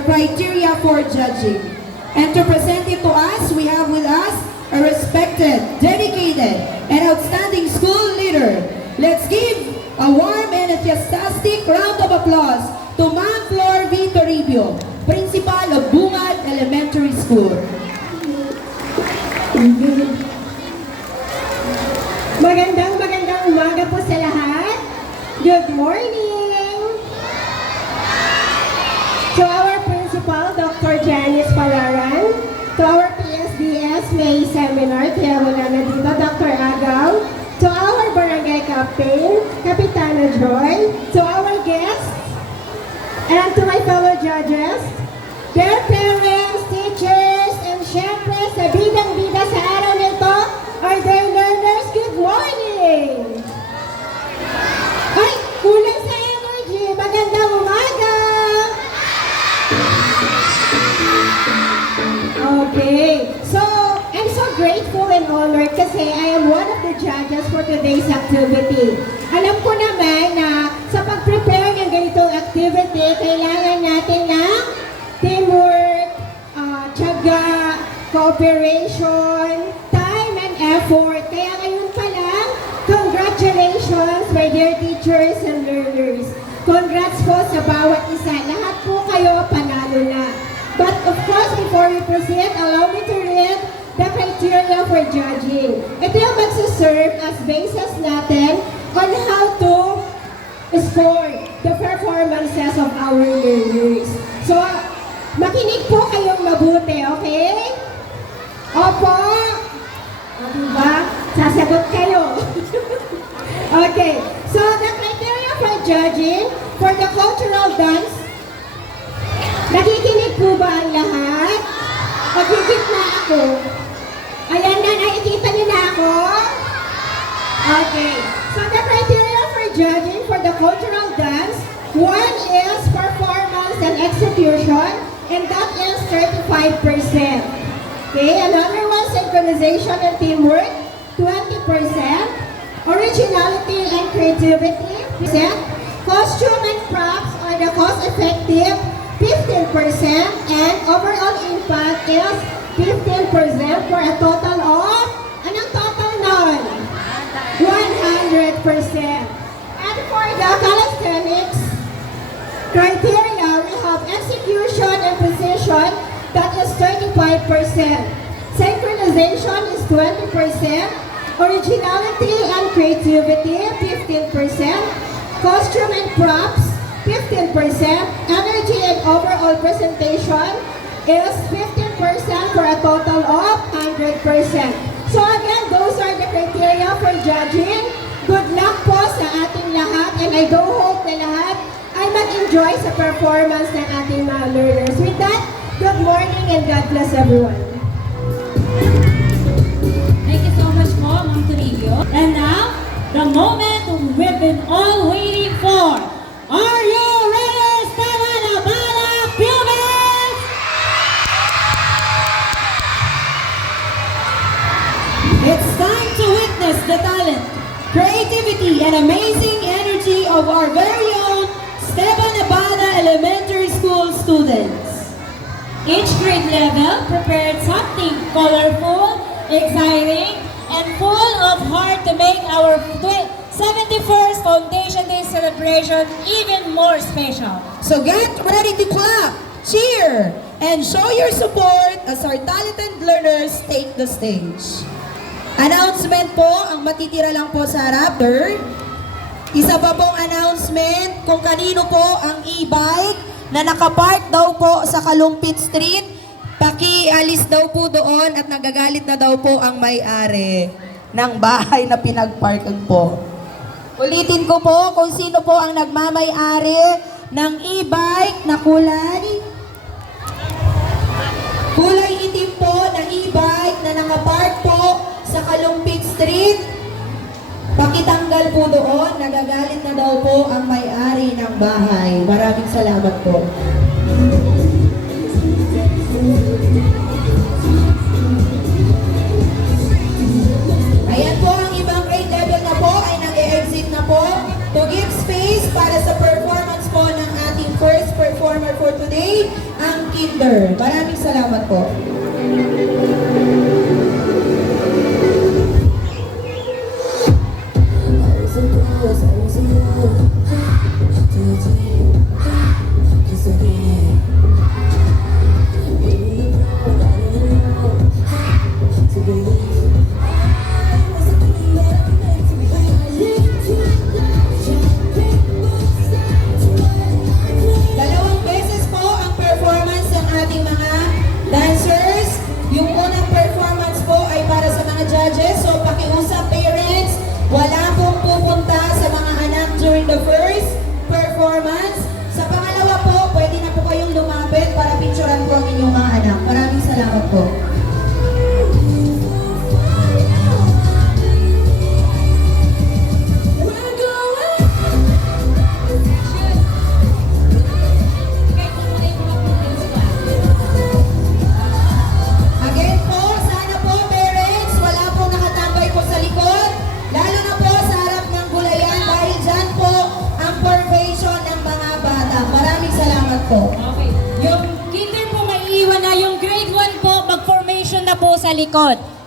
the criteria for judging. And to present it to us, we have with us a respected, dedicated, and outstanding school leader. Let's give a warm and enthusiastic round of applause to Ma'am Flor V. Toribio, Principal of Bungad Elementary School. Magandang umaga po sa lahat. Good morning! To our Principal, Dr. Janice Palaran, to our PSDS May Seminar, kaya wala na dito, Dr. Agaw, to our Barangay Captain, Kapitana Joy, to our guests, and to my fellow judges, their parents, teachers, and syempre sa bidang-bida sa araw na ito, are their learners. Good morning! Ay, kulang sa energy. Magandang umaga! Okay, so I'm so grateful and honored kasi I am one of the judges for today's activity. Alam ko naman na sa pag-prepare ng ganitong activity, kailangan natin ng teamwork, tiyaga, cooperation, time and effort. Kaya ngayon pa lang, congratulations my dear teachers and learners. Congrats po sa bawat isa. Lahat po kayo panalo na. But of course, before we proceed, allow me to read the criteria for judging. Ito yung magsaserve as basis natin on how to score the performances of our learners. So, makinig po kayong mabuti, okay? Opo! O, diba? Sasagot kayo. Okay. So, the criteria for judging for the cultural dance, nakikinig po ba ang lahat? Magigit na ako. Ayan na, nakikita niyo na ako? Okay. So, the criteria for judging for the cultural dance, one is performance and execution, and that is 35%. Okay, another one, synchronization and teamwork, 20%. Originality and creativity, 10%. Costume and props are the cost-effective, 15%. And overall impact is 15% for a total of, anong total nun? 100%. And for the calisthenics criteria, we have execution and precision, that is 35%. Synchronization is 20%. Originality and creativity, 15%. Costume and props, 15%. Energy and overall presentation is 15% for a total of 100%. So again, those are the criteria for judging. Good luck po sa ating lahat, and I do hope na lahat ay mag-enjoy sa performance ng ating mga learners. With that, good morning and God bless everyone. Thank you so much po, Ma'am Toribio. And now, the moment we've been all waiting for. Are you ready, Tabana Pubis? It's time to witness the talent, creativity, and amazing energy of our very own Esteban Abada Elementary School students. Each grade level prepared something colorful, exciting, and full of heart to make our 71st Foundation Day celebration even more special. So get ready to clap, cheer, and show your support as our talented learners take the stage. Announcement po, ang matitira lang po sa rapper. Isa pa pong announcement kung kanino po ang e-bike na nakapark daw po sa Kalumpit Street. Pakialis daw po doon at nagagalit na daw po ang may-ari ng bahay na pinagparkan po. Ulitin ko po kung sino po ang nagmamay-ari ng e-bike na kulay itim po na e-bike na nakapark po sa Kalumpit Street. Pakitanggal po doon, nagagalit na daw po ang may-ari ng bahay. Maraming salamat po. Ayan po, ang ibang grade level na po ay nag-e-exit na po to give space para sa performance po ng ating first performer for today, ang kinder. Maraming salamat po. Dalawang beses po ang performance ng ating mga dancers. Yung unang performance po ay para sa mga judges. So pakiusap parents, wala pong pupunta sa mga anak during the first performance. Sa pangalawa po, pwede na po kayong lumapit para picturean po ang inyong mga anak. Maraming salamat po. Again po, sana po parents, wala pong nakatambay po sa likod, lalo na po sa harap ng gulayan dahil dyan po ang formation ng mga bata. Maraming salamat po. Okay. Yung kinder po maiiwan na, yung grade 1 po, mag-formation na po sa likod.